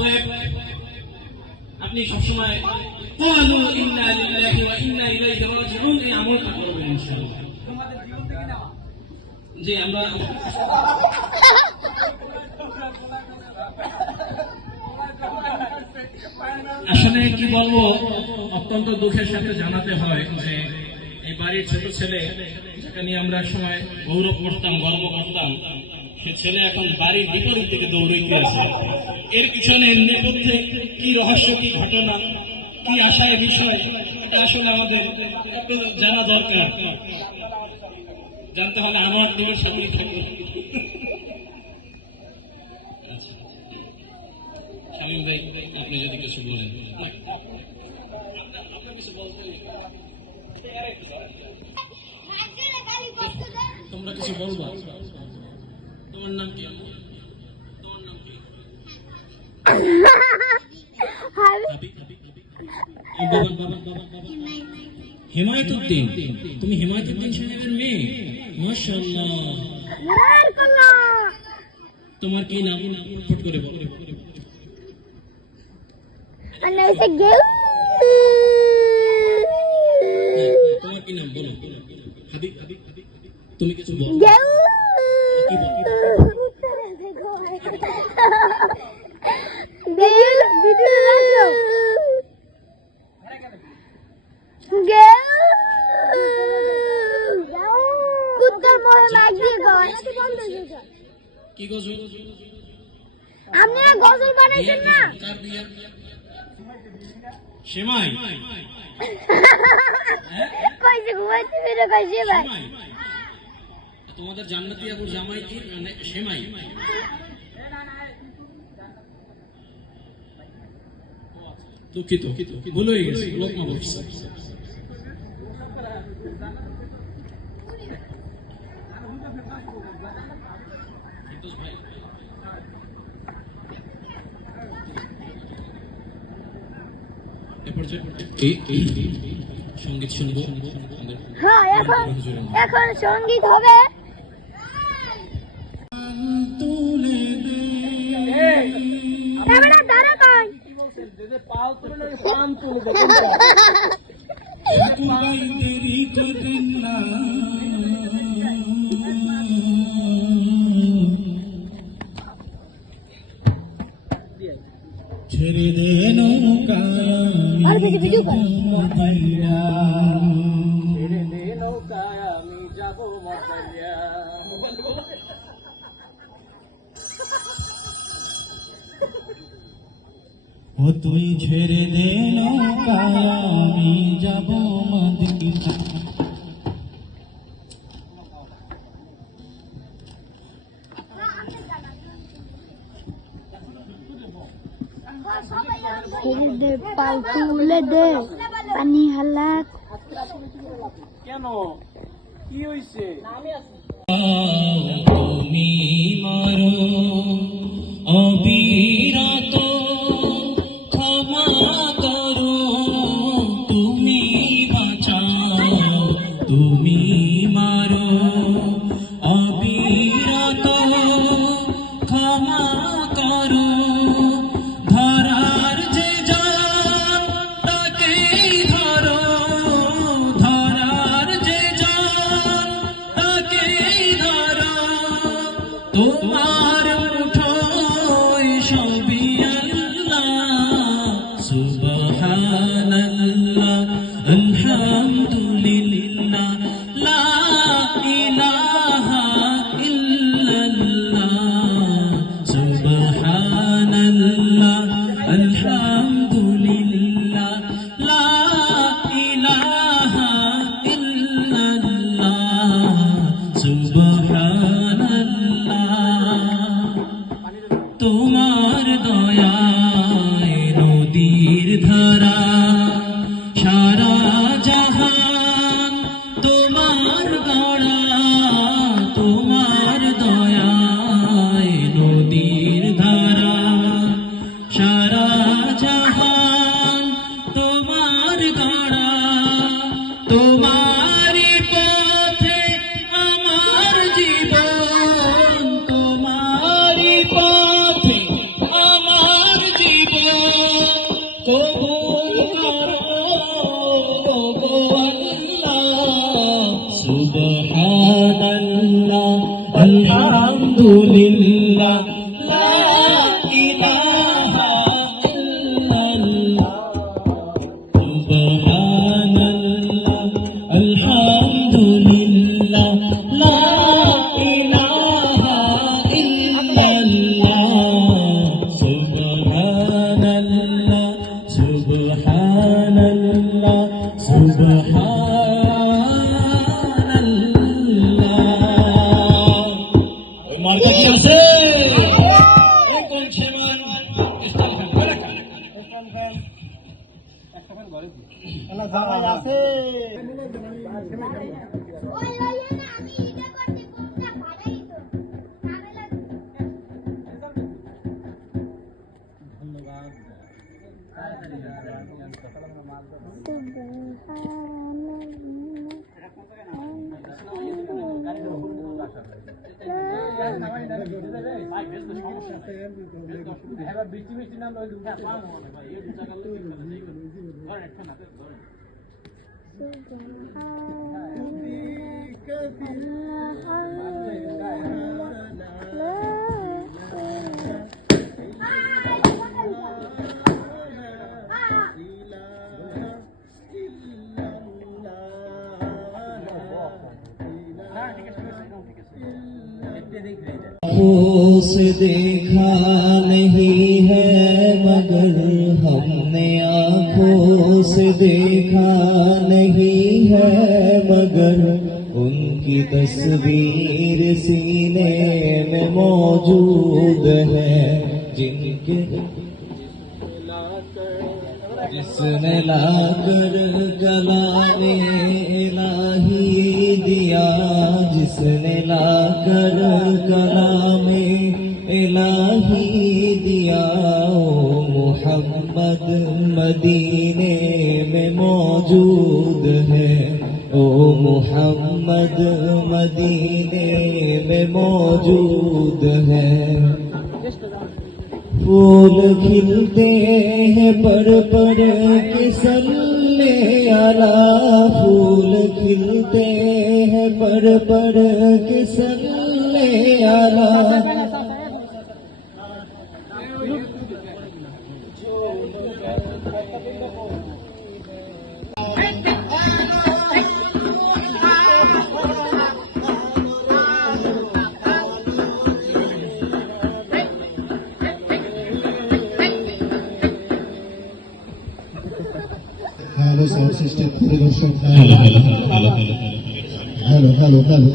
অতএব আপনি সবসময় জি, আমরা আসলে কি বলব, অত্যন্ত দুঃখের সাথে জানাতে হয় যে এই বাড়ির ছোট ছেলে, যাকে নিয়ে আমরা সময় গৌরব করতাম, গর্ব করতাম সে ছেলে এখন বাড়ির বিপরীত দিকে দৌড়াইতে আছে। এর পিছনে নেপথ্যে কি রহস্য, কি ঘটনা, কি আশায় বিষয়, এটা আসলে আমাদের জানা দরকার। জানতে হলে আমার দিকের সাথেই থাকবে। আচ্ছা। তোমরা কিছু বলব? তোমার নাম কি আম্মু? তোমার নাম কি হাবিব? এই বাবা, বাবা, বাবা, বাবা। হেমায়তুদ্দিন তুমি হেমায়তুদ্দিন সাহেবের মেয়ে মাশাআল্লাহ তোমার কি নাম ফুট করে বলো Ano sa game? তোমার কি নাম বলো হাবিব হাবিব হাবিব তুমি কিছু বলো তোমাদের জান্নাতি আবুর জামাই কি? মানে সেমাই। দুঃখিত ভুল হয়ে গেছে লোকমা বলছে এরপর যে এই এই সংগীত শুনব? হ্যাঁ এখন এখন সংগীত হবে। ক্যামেরা ও তুই ছেড়ে দে আমি যাব মদিনা ছেড়ে দে পাল তুলে দে পানি হালাক কেন? কি হইছে? তুমি মারো অবিরত তোমার দয়ায় الحمد لله বৃষ্টি বৃষ্টি নাম লই দুটা পাও না ভাই এই দুটা গেল কি করে যাই করে ঘর একটা না ঘর से देखा کی تصویر سینے میں موجود ہے۔ جن کے جس نے لا کر جلانے الہی دیا، جس نے لا کر کلام الہی دیا محمد مدینے میں موجود او محمد مدینے میں موجود ہے۔ پھول کھلتے ہیں پر پر قسم آلہ پھول کھلتے ہیں پر پر قسم آلہ সিস্টেম পরিদর্শক hello hello hello hello hello hello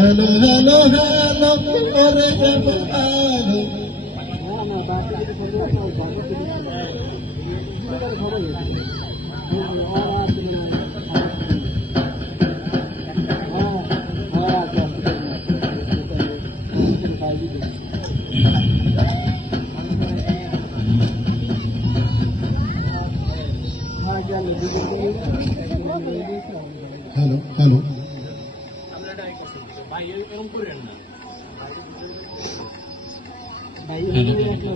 hello hello hello করে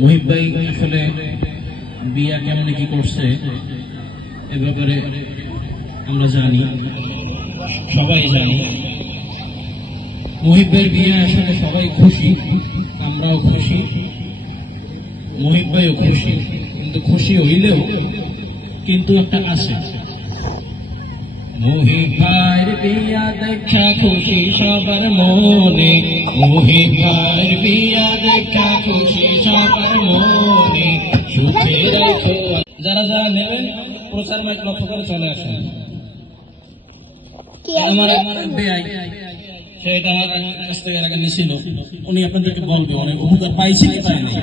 মুহিব ভাই আসলে বিয়া কেমন কি করছে এ ব্যাপারে আমরা জানি, সবাই জানি। মুহিব ভাইয়ের বিয়ে আসলে সবাই খুশি, আমরাও খুশি, মুহিব ভাইও খুশি, কিন্তু খুশি হইলেও কিন্তু একটা আছে। মোহিফার বিয়া দেখা খুশি সবার মনে। মোহিফার বিয়া দেখা খুশি সবার মনে। সুখে রাখো। যারা যারা নেবেন প্রচার মাইক লক্ষ্য করে চলে আসেন। আমার আমার বেআই সেটা আমার কাছ থেকে এর আগে নিয়েছিল উনি আপনাদেরকে বলবে অনেক উপকার পাইছি কি পাই নাই।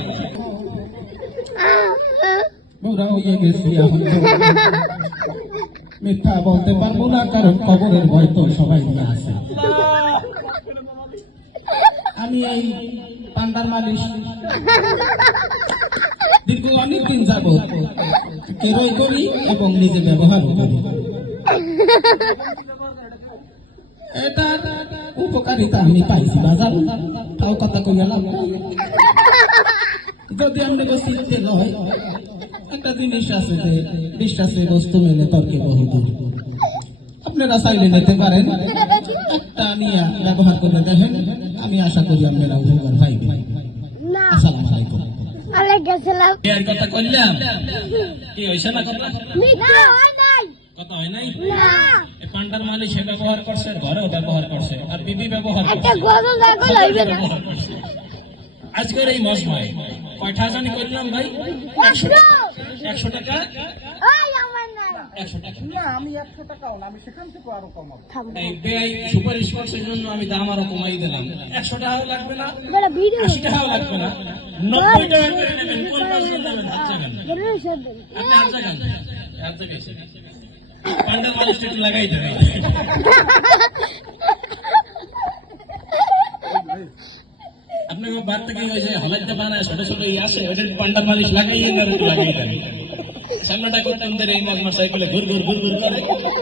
বুড়া হয়ে গেছি। মিথ্যা বলতে পারব না, কারণ কবরের ভয় তো সবাই নিয়ে আছে। আমি এই পান্ডার মালিশ দীর্ঘ অনেকদিন যাব কেরই করি এবং নিজে ব্যবহার করি। এটা উপকারিতা আমি পাইছি বাজার তাও কথা কই গেলাম যদি আমরা বসিতে নয় একটা জিনিস আছে যে বিশ্বাসের বস্তু মেলে তর্কে বহুদূর আপনারা চাইলে নিতে পারেন। একটা নিয়ে ব্যবহার করে দেখেন। আমি আশা করি আপনারা উপকার পাইবেন। আসসালামু আলাইকুম। আমি কথা কইলাম? কি হয়েছে না কথা মিথ্যা নাই। কথা হয় নাই? না। পান্ডার মালিক সে ব্যবহার করছে ঘরেও ব্যবহার করছে আর বিবি ব্যবহার করছে। গরু দেখো সবাই লইবে না। ব্যবহার করছে। আজকের এই মশমায় কয়টা জানি করলাম ভাই? একশো টাকা? সুপারিশ করছে জন্য আমি দাম আরও কমাই দিলাম। একশো টাকাও লাগবে না আশি টাকাও লাগবে না। নব্বই টাকা করে নেবেন কোন আপনি লাগাই দেবেন আপনাকে বার থেকে ওই যে হলাইতে বানায় ছোট ছোট ই আসে ওইটা পান্ডার মালিশ লাগাইয়ে না একটু লাগাই দেন সামনেটা করতে আমাদের এই মাঝমার সাইকেলে ঘুর ঘুর ঘুর ঘুর করে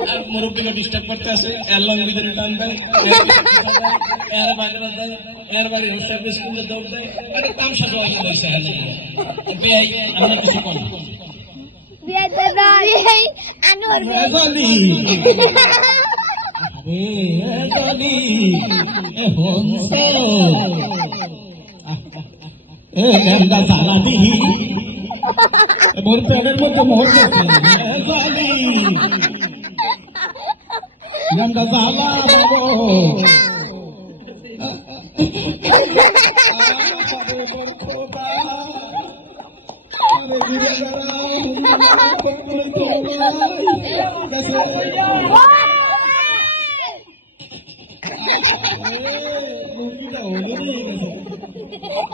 আর মুরব্বীকে ডিস্টার্ব করতে আসে এর লং ভিতরে টান দেয় এর বাগরা দেয় এর বাড়ি হোস্টার স্কুলে দৌড় দেয় একটা তামসা দেওয়া হয়েছে বেআই আমরা কিছু করি বিয়ে Hehehe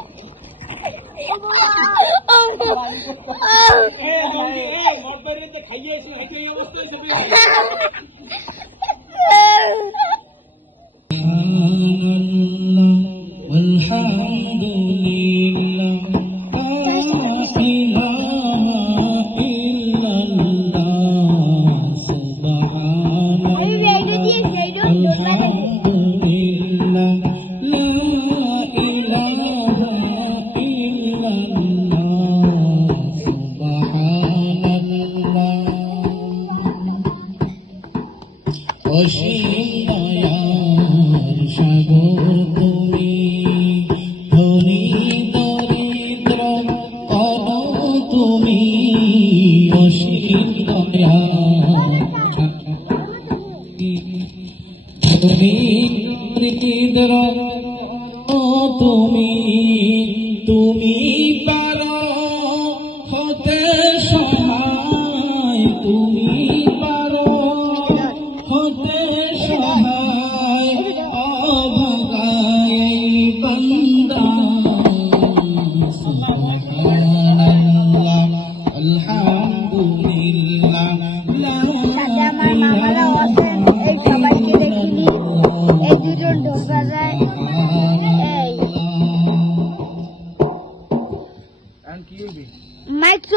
মোর পেটের মধ্যে তুমি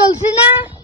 এই মাইক চলছে না